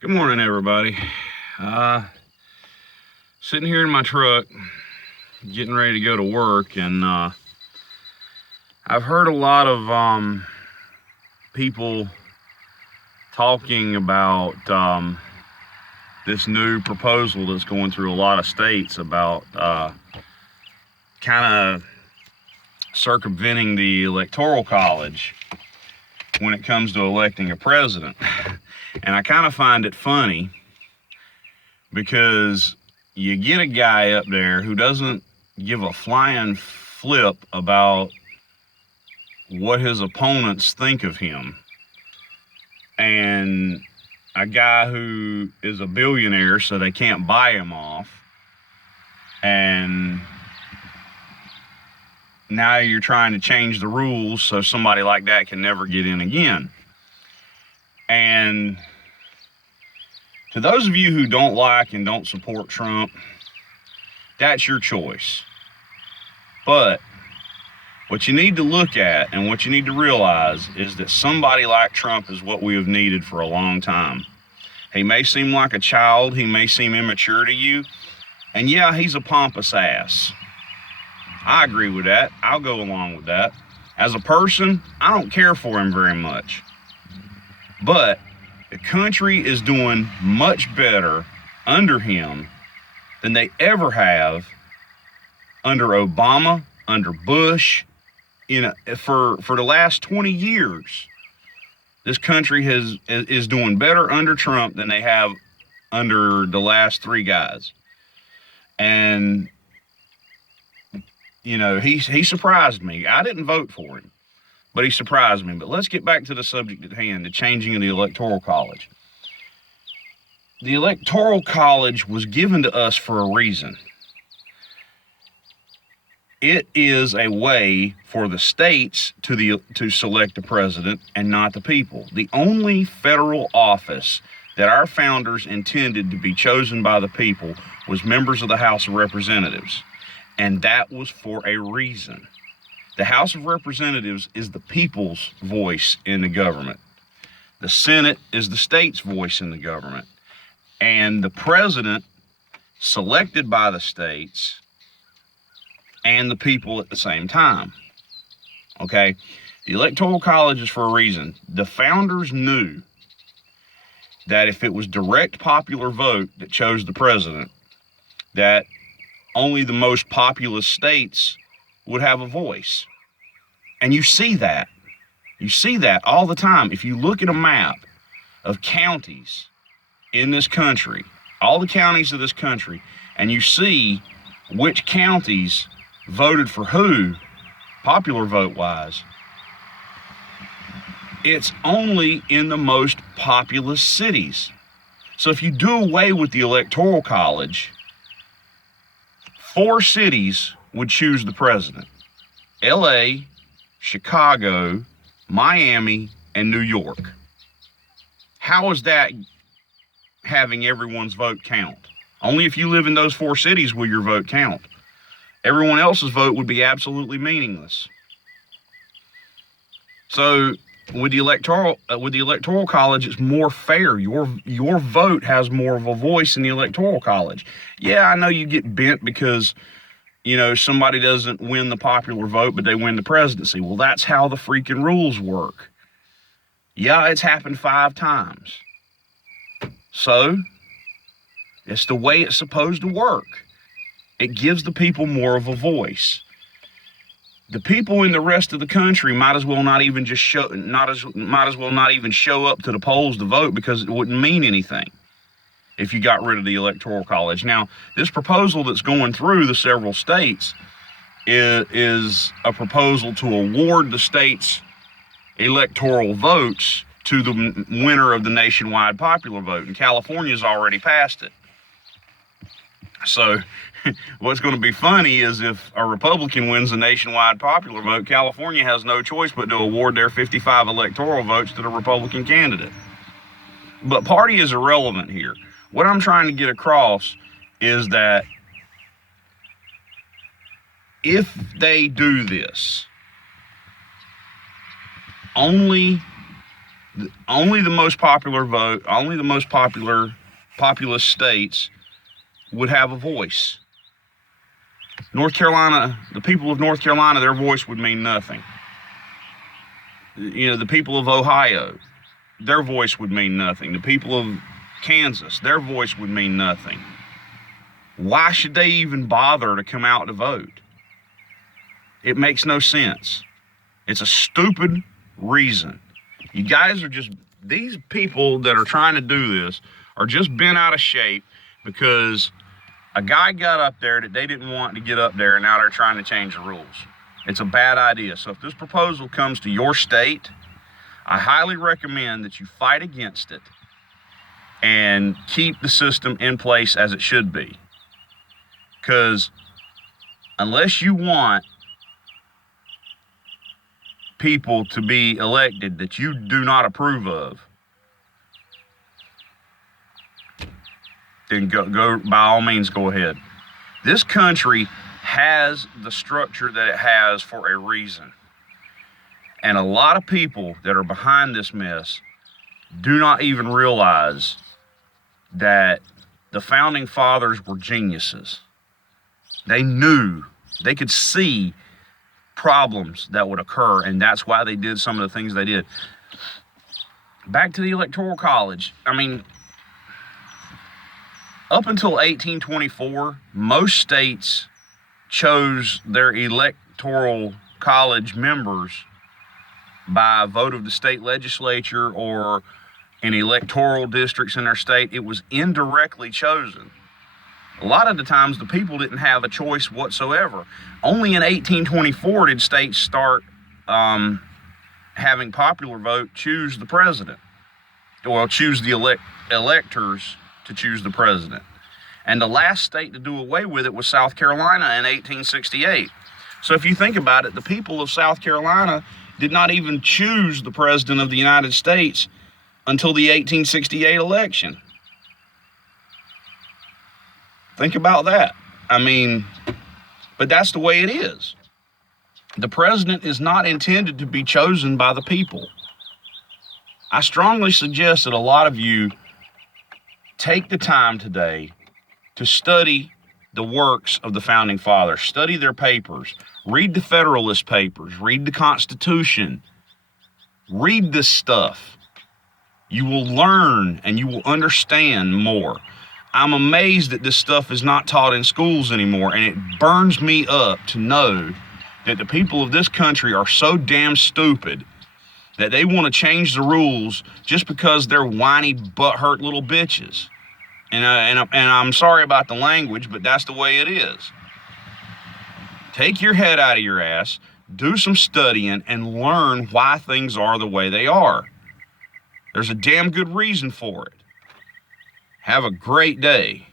Good morning, everybody. Sitting here in my truck, getting ready to go to work, and I've heard a lot of people talking about this new proposal that's going through a lot of states about kind of circumventing the Electoral College when it comes to electing a president. And I kind of find it funny because you get a guy up there who doesn't give a flying flip about what his opponents think of him, and a guy who is a billionaire so they can't buy him off, and now you're trying to change the rules so somebody like that can never get in again. And to those of you who don't like and don't support Trump, that's your choice. But what you need to look at and what you need to realize is that somebody like Trump is what we have needed for a long time. He may seem like a child, he may seem immature to you, and yeah, he's a pompous ass. I agree with that. I'll go along with that. As a person, I don't care for him very much. But the country is doing much better under him than they ever have under Obama, under Bush. For the last 20 years, this country is doing better under Trump than they have under the last three guys. And he surprised me. I didn't vote for him, but he surprised me. But let's get back to the subject at hand, the changing of the Electoral College. The Electoral College was given to us for a reason. It is a way for the states to select the president and not the people. The only federal office that our founders intended to be chosen by the people was members of the House of Representatives. And that was for a reason. The House of Representatives is the people's voice in the government. The Senate is the state's voice in the government. And the president, selected by the states and the people at the same time. Okay? The Electoral College is for a reason. The founders knew that if it was direct popular vote that chose the president, that only the most populous states would have a voice. And you see that. You see that all the time. If you look at a map of counties in this country, all the counties of this country, and you see which counties voted for who, popular vote-wise, it's only in the most populous cities. So if you do away with the Electoral College, 4 cities would choose the president: LA, Chicago, Miami, and New York. How is that having everyone's vote count? Only if you live in those 4 cities will your vote count. Everyone else's vote would be absolutely meaningless. So with the electoral college, it's more fair. Your vote has more of a voice in the Electoral College. Yeah, I know you get bent because somebody doesn't win the popular vote, but they win the presidency. Well, that's how the freaking rules work. Yeah, it's happened 5 times. So it's the way it's supposed to work. It gives the people more of a voice. The people in the rest of the country might as well not even show up to the polls to vote, because it wouldn't mean anything if you got rid of the Electoral College. Now, this proposal that's going through the several states is a proposal to award the states' electoral votes to the winner of the nationwide popular vote, and California's already passed it. So what's going to be funny is if a Republican wins the nationwide popular vote, California has no choice but to award their 55 electoral votes to the Republican candidate. But party is irrelevant here. What I'm trying to get across is that if they do this, only Only the most popular vote, only the most populous states would have a voice. North Carolina, the people of North Carolina, their voice would mean nothing. The people of Ohio, their voice would mean nothing. The people of Kansas, their voice would mean nothing. Why should they even bother to come out to vote? It makes no sense. It's a stupid reason. You guys are just, these people that are trying to do this are just bent out of shape because a guy got up there that they didn't want to get up there, and now they're trying to change the rules. It's a bad idea. So if this proposal comes to your state, I highly recommend that you fight against it and keep the system in place as it should be. Because unless you want people to be elected that you do not approve of, then go by all means, go ahead. This country has the structure that it has for a reason. And a lot of people that are behind this mess do not even realize that the founding fathers were geniuses. They knew, they could see problems that would occur, and that's why they did some of the things they did. Back to the Electoral College. I mean, up until 1824, most states chose their Electoral College members by a vote of the state legislature or in electoral districts in their state. It was indirectly chosen. A lot of the times the people didn't have a choice whatsoever. Only in 1824 did states start having popular vote choose the president, or choose the electors to choose the president. And the last state to do away with it was South Carolina in 1868. So if you think about it, the people of South Carolina did not even choose the president of the United States until the 1868 election. Think about that. I mean, but that's the way it is. The president is not intended to be chosen by the people. I strongly suggest that a lot of you take the time today to study the works of the founding fathers, study their papers, read the Federalist Papers, read the Constitution, read this stuff. You will learn and you will understand more. I'm amazed that this stuff is not taught in schools anymore, and it burns me up to know that the people of this country are so damn stupid that they want to change the rules just because they're whiny, butthurt little bitches. And I'm sorry about the language, but that's the way it is. Take your head out of your ass, do some studying, and learn why things are the way they are. There's a damn good reason for it. Have a great day.